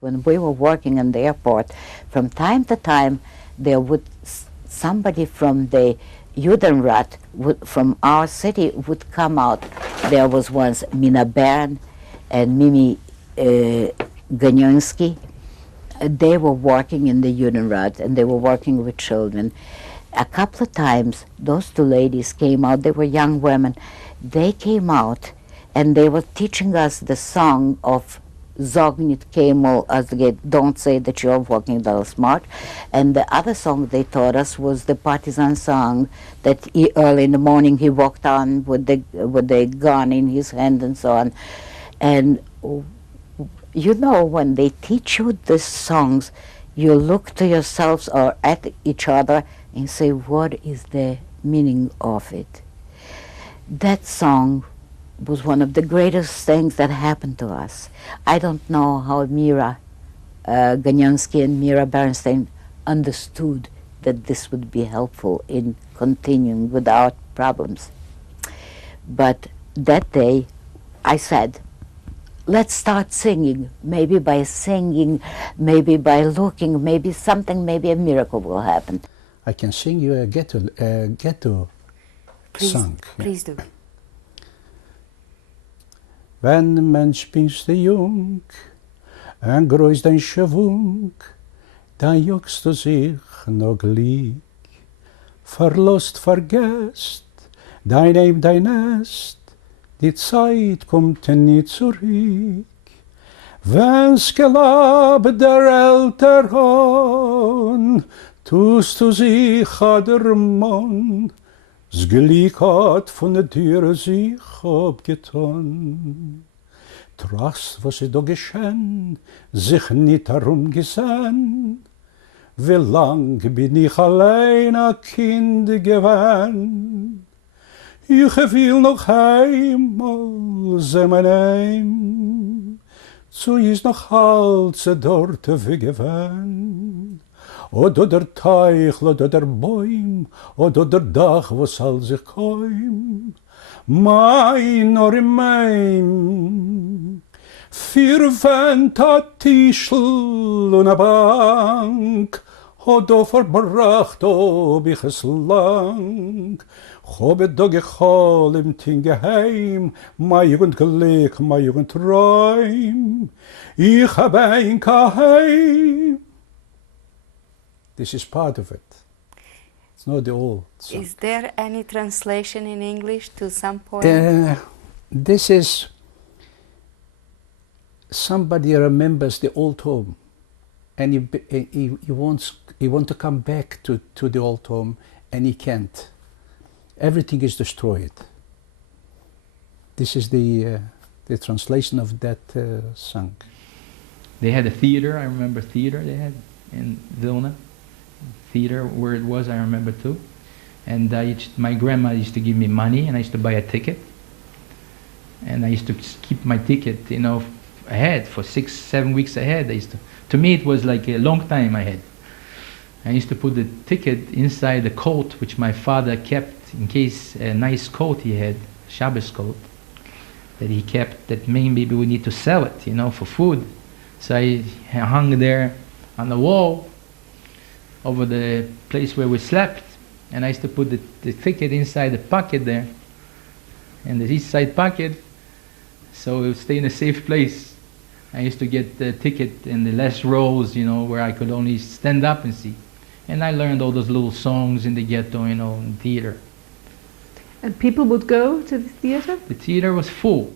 When we were working in the airport, from time to time, there would somebody from the Judenrat from our city would come out. There was once Mina Bern and Mimi Ganyonsky. They were working in the Judenrat and they were working with children. A couple of times, those two ladies came out. They were young women. They came out and they were teaching us the song of Sag nicht keinmal, as don't say that you're working that smart. And the other song they taught us was the partisan song that early in the morning he walked on with the gun in his hand and so on. And you know, when they teach you these songs, you look to yourselves or at each other and say, what is the meaning of it? That song was one of the greatest things that happened to us. I don't know how Mira Ganyonsky and Mira Bernstein understood that this would be helpful in continuing without problems. But that day, I said, let's start singing. Maybe by singing, maybe by looking, maybe something, maybe a miracle will happen. I can sing you a ghetto song. Please do. Wenn ein Mensch bist du jung, ein groß dein Schwung, dann juckst du sich noch glick. Verlost, vergesst, dein Nest, die Zeit kommt nie zurück. Wenn's gelabt der Eltern, tust du sich der Mann, das Glück hat von der Tür sich abgetan. Trotz, was ist da geschehen, sich nicht herumgesehen. Wie lang bin ich allein ein Kind gewesen. Ich will noch einmal sein mein Heim. Zu ist noch Hals dort wie gewesen. Oder der Teich, oder der Bäum, oder der Dach, wo soll sich käum. Mein oder mein, für Wend hat Tischl und a Bank, oder verbracht ob ich es lang. Habe da gechall im Tingeheim, mein Jugendglück, mein Jugendträum. Ich habe ein Geheim. This is part of it. It's not the whole song. Is there any translation in English to some poem? This is somebody remembers the old home, and he wants to come back to the old home, and he can't. Everything is destroyed. This is the translation of that song. They had a theater. I remember theater they had in Vilna. Theater where it was, I remember too. And my grandma used to give me money, and I used to buy a ticket. And I used to keep my ticket, you know, ahead for 6-7 weeks ahead. To me, it was like a long time ahead. I used to put the ticket inside the coat, which my father kept in case a nice coat he had, Shabbos coat, that he kept. That maybe we need to sell it, you know, for food. So I hung there on the wall over the place where we slept, and I used to put the ticket inside the pocket there, in the east side pocket, so it would stay in a safe place. I used to get the ticket in the last rows, you know, where I could only stand up and see. And I learned all those little songs in the ghetto, you know, in theater. And people would go to the theater? The theater was full.